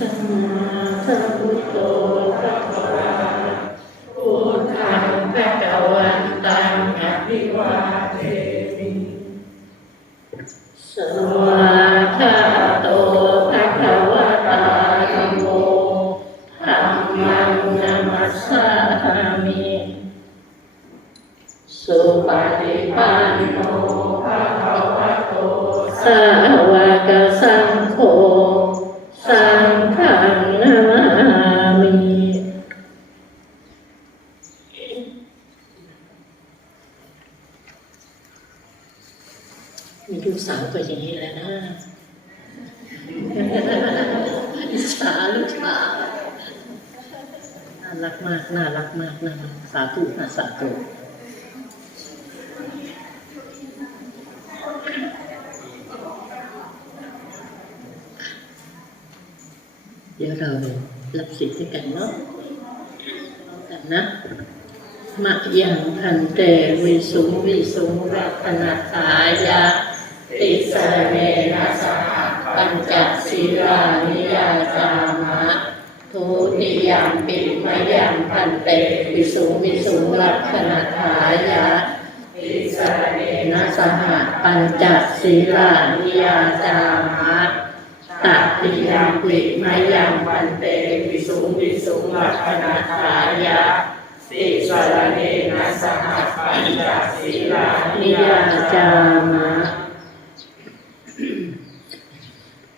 สัมมาสัมพุทโธพระ มีลูกสาวก็อย่างนี้แหละนะอิจฉาลูกสาวน่ารักมาก น่ารักมากน่ารักสาธุนะสาธุเดี๋ยวเรารับสิทธิ์กันเนาะกันนะมะยังพันเตวิสุงวิสุงรัตนาสายะ ติสรเนนะสหปัญจศีลานิยาจามะทุติยามปิมะยังพันเตวิสุงวิสุงรัตนาสายะติสรเนนะสหปัญจศีลานิยาจามะตัติยามปิมยังวันเตวิสุงวิสุลักขณาทายะสิสรเนนะสหปัญจศีลานิยาจามะ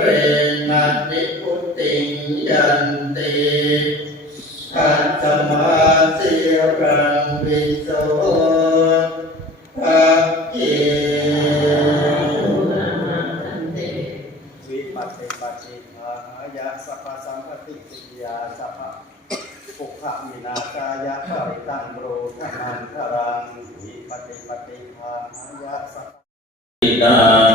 เรนะนิพุตติงยันติปัจจมาสิรังวิโสภะเยวิปัสสิปัสสิภาหายะสัพพะสังฆติสิยาสัพพะปุคขมินากายะปริตังโรธนันทรังวิปัสสิปัสสิภาหายะสัพพะอิตา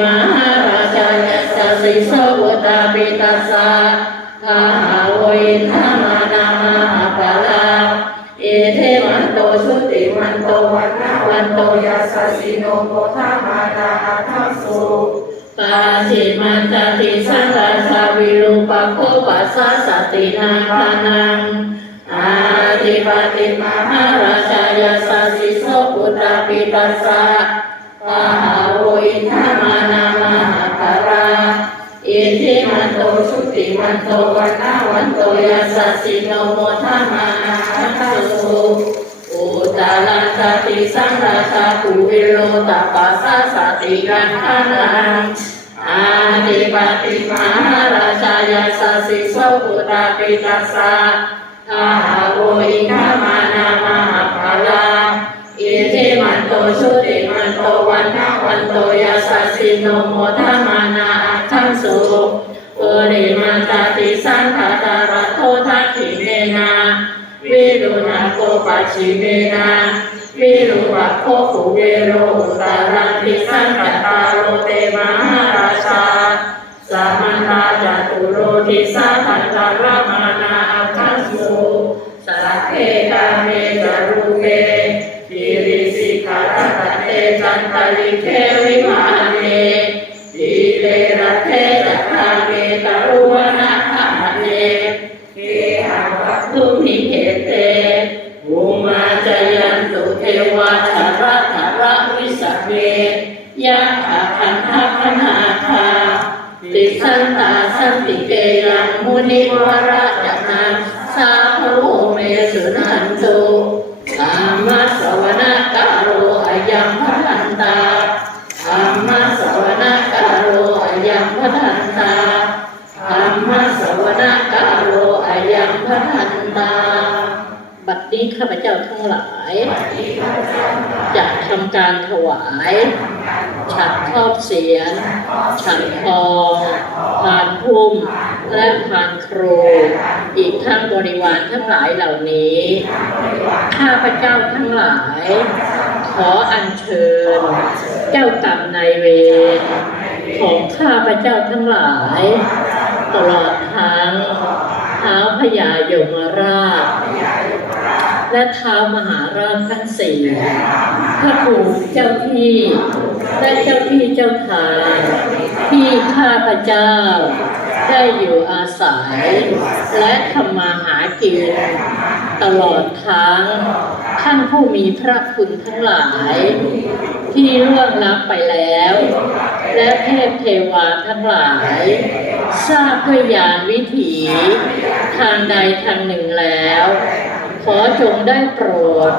มหาราชายัสสสสิโสวุตาปิตัสสะอาหาโวินทามานามหาปะลาเอเทมันโตชุติมันโตวันนาวันโตยัสสะสิโนโมทามานาอัตถสุปาจิมันตติสังฆาสาวิรูปโคปัสสะสตินาคานังอาติปติมหาราชายัสสะสิโสปุตตาปิตัสสะ นโตวันนาวันโตยัสสสิโนโมทามานาคัสสุอุตาลันตติสังราชาภูวิโรตปัสสะสติกันขานังอาติปติมหาราชายัสสสิโสปุตตาปิตัสสะอาหาโวอินทามานามหาภาลาอเทมันโตชุติมันโตวันนาวันโตยัสสสิโนโมทามานาอัตถัสุโอ ริมันตาติสังขตาระโททักขิเมนาวิรุณโกปัจฉิเมนาวิรุวะโคขุเวโรตารันติสังขตาโรเตมหาราชาสามัญราจตุโรทิสาขันตารามานาอัตถังสุสัพเพกาเมจารุเปทิริสิกขาตเตจันตลิเทวิมาารถวาย ฉัดครอบเสียน ฉัดทองพานพุ่ม และพานครู อีกทั้งบริวารทั้งหลายเหล่านี้ ข้าพเจ้าทั้งหลาย ขออัญเชิญ เจ้ากรรมนายเวรของข้าพเจ้าทั้งหลาย ตลอดทั้งเท้าพญายมราช และเท้ามหาราชทั้งสี่พระภูมิเจ้าที่และเจ้าที่เจ้าทางที่ข้าพเจ้า ได้อยู่อาศัย และทำมาหากิน ตลอดทั้งท่านผู้มีพระคุณทั้งหลาย ที่ล่วงลับไปแล้ว และเทพเทวาทั้งหลาย ทราบด้วยญาณวิถี ทางใดทางหนึ่งแล้ว ขอจงได้โปรด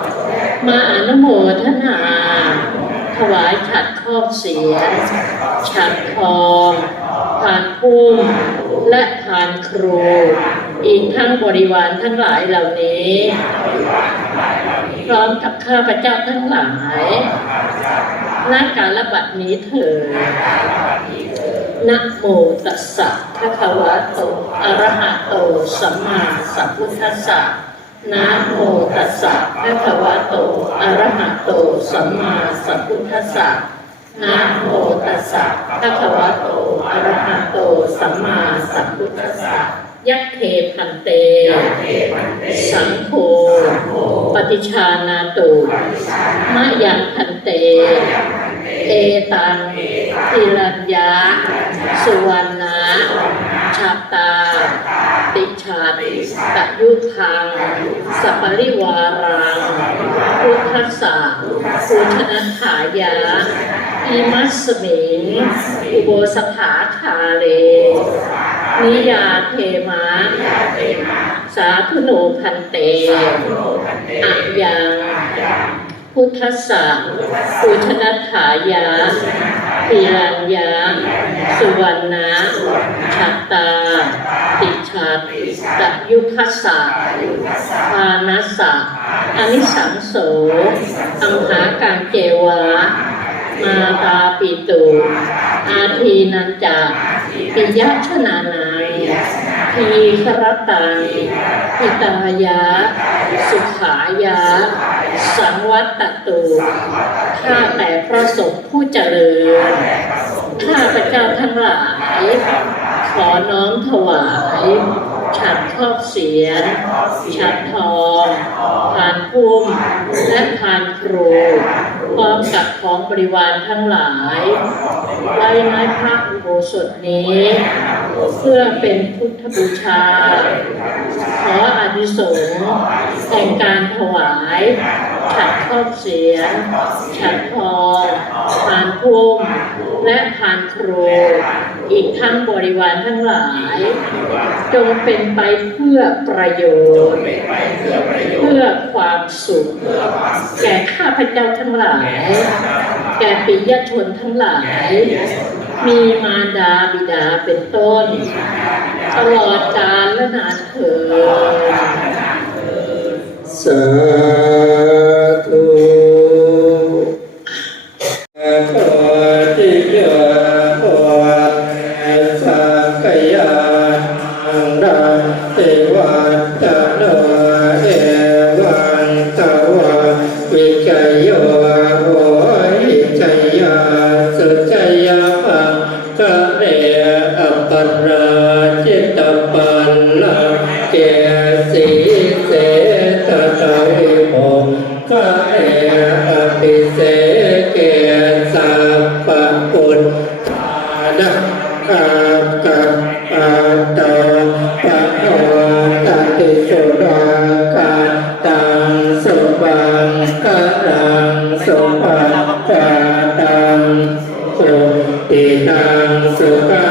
มาอนุโมทนา ถวายฉัดครอบเสียนฉัดทองผ่านพุ่มและผ่านครู อีกทั้งบริวารทั้งหลายเหล่านี้ พร้อมกับข้าพเจ้าทั้งหลายณกการละบัดนี้เถิดนะโมตัสสะภะคะวะโต อะระหะโต สัมมาสัมพุทธัสสะ นะโมตัสสะภะคะวะโต อะระหะโต สัมมาสัมพุทธัสสะนะโมตัสสะภะคะวะโต อะระหะโต สัมมาสัมพุทธัสสะยัคเทพันเต สังโฆปฏิชานาตุมะยังพันเต เอตังทิรัญญาสุวรรณะชัตตา ติชาติตะยุทังสัปริวารังพุทธสสะภูชนันถายาอิมัสสมิงอุโบสถาคาเลนิยาเทมะสาธุโนพันเตอะยังพุทธสสะภูชนัฏฐายาปีรัญญาสุวรรณะชัตตา ติชัตตะยุคัสสะปานัสสะอนิสังโสอัมหาการเจวา มาตาปิตุอาทีนันจาปิยะชนานังทีครตังปิตายาสุขายาสังวัตตตุข้าแต่พระสงฆ์ผู้เจริญ ข้าพระเจ้าทั้งหลาย ขอน้อมถวาย ฉันครอบเสียน ฉันทอง ผ่านพุ่มและผ่านครู พร้อมกับของบริวารทั้งหลายไว้ในพระอุโบสถนี้ เพื่อเป็นพุทธบูชา ขออานิสงส์แห่งการถวาย ฉันครอบเสียนฉันทองพานพุ่มและพานครูอีกทั้งบริวารทั้งหลาย จงเป็นไปเพื่อประโยชน์ เพื่อความสุข แก่ข้าพเจ้าทั้งหลายแก่ปิยชนทั้งหลาย มีมารดาบิดาเป็นต้น ตลอดกาลและนานเถิดสาธุอะโคติยะโหสักกยา ติตังสุข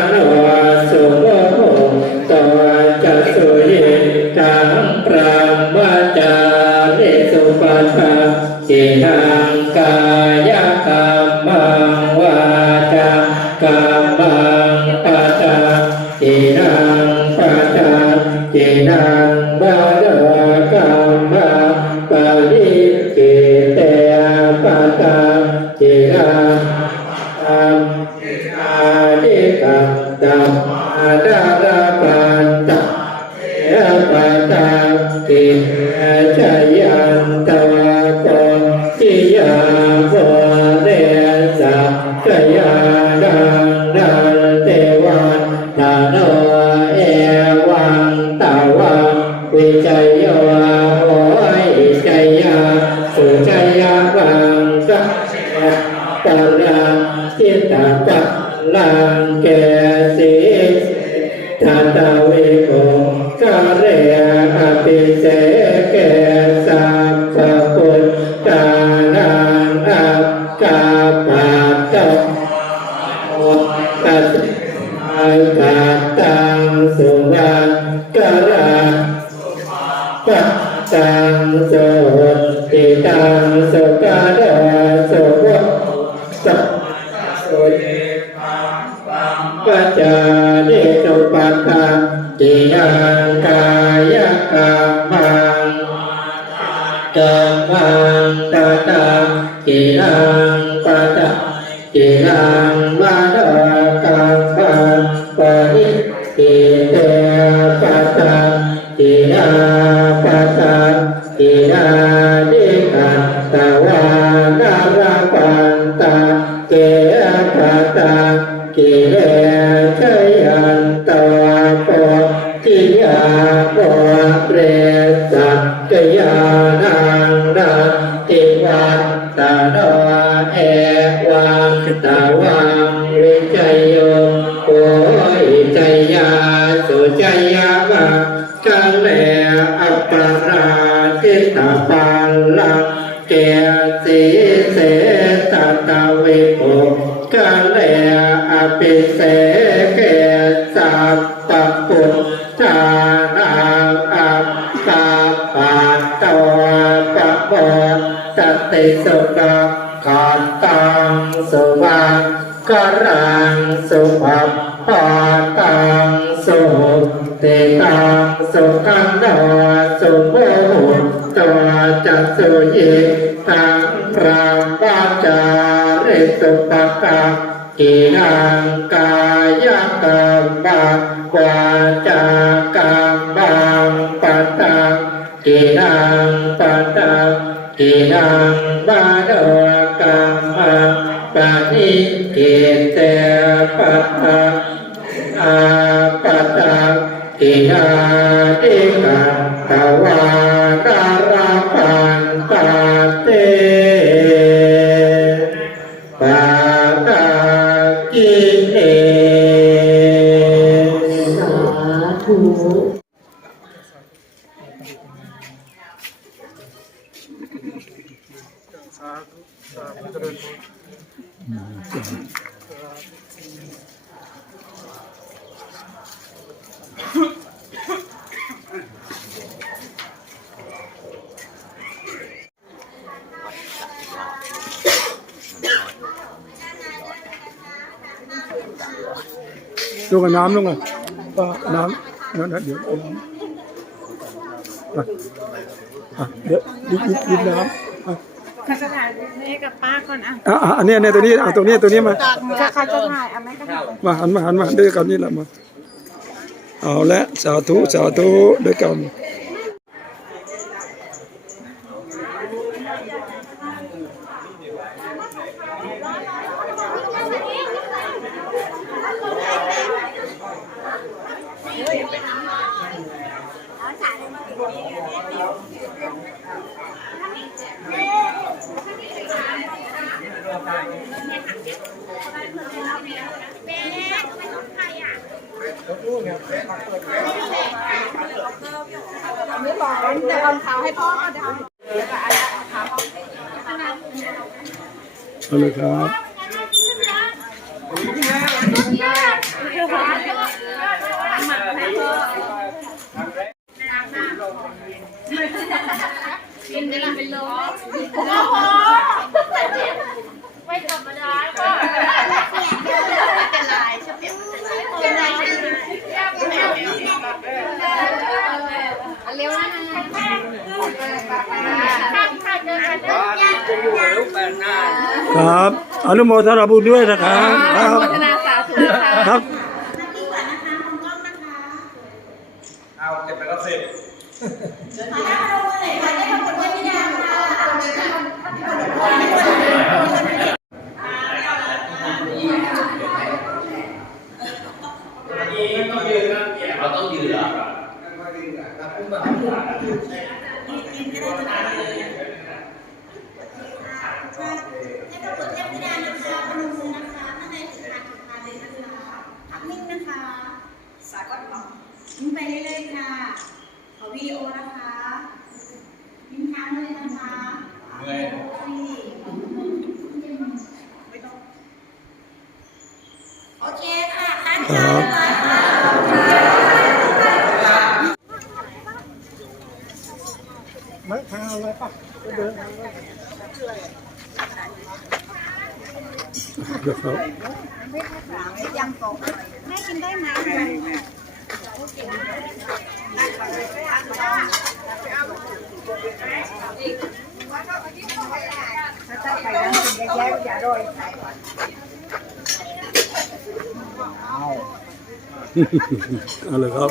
สุรังกะรังปัตตังโสติตังโสกาดาสุวะสัพสุเยปัจจานิสุปัตตาติยังกายกรรมังกัมมังตตากิรังปัตตากิรังมา นาดิกันตวานาราปันตาเกปัตตากิเลชยันตวาโปทิยาโปเปรสักกยานังนาติวันตาโนเอวาตาวังวิจัยโยโอหิจยาสุจยาวะกัลเลอปราจิ ตปัลลังเกสีเสตตาวิโภกัลเลอภิเสเกสัพปปุตตานังอัปปะปัตตวะปะโพตติสุตะขันตังสุวังกรังสุภะปาตังสุเตตังสุขันดาสุโภ ตัวจัสุยิตังพระวาจาริสุปกะกินังกายกรรมังวาจากรรมังปะตังกินังปะตังกินังบาโดกรรมปะนิกิเตปะตังอาปะตังกินาติกันตวา ลงกับน้ำลงอะป้าน้ำนั่นนะเดี๋ยวเอาน้ำอะอะเดี๋ยวยิบยิบยิบน้ำอะเขาจะถ่ายให้กับป้าก่อนอะอะอะอันเนี้ยเนี่ยตัวนี้เอาตรงนี้ตัวนี้มาถ้าเขาจะถ่ายอะไม่ก็ถ่ายมาหันมาหันมาด้วยกันนี่แหละมาเอาละสาธุสาธุด้วยกัน ไม่บอกจะเอาเท้าให้พ่อก็ได้เอาเลยครับ ครับอนุโมทนาบุญด้วยนะครับครับครับ เราต้องยืนเหรอ ให้พระพุทธเทพธิดานะคะพนมมือนะคะข้างในสุดทางสุดทางเลยนะคะพักนิ่งนะคะ สายก้อนหอมยิ้มไปเรื่อยๆค่ะ ขอวีดีโอนะคะยิ้มค้างเลยนะคะ เมื่อยโอเคค่ะตั้งใจเลยค่ะ ไม่ทางอะไรป่ะเดินทางเดี๋ยวครับ แม่กินได้ไหม เอาเลยครับ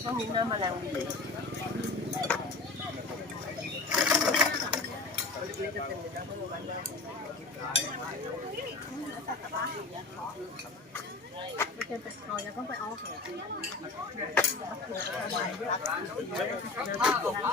อจุดอยู่นะอืมอืมอืมอืมแมวกล้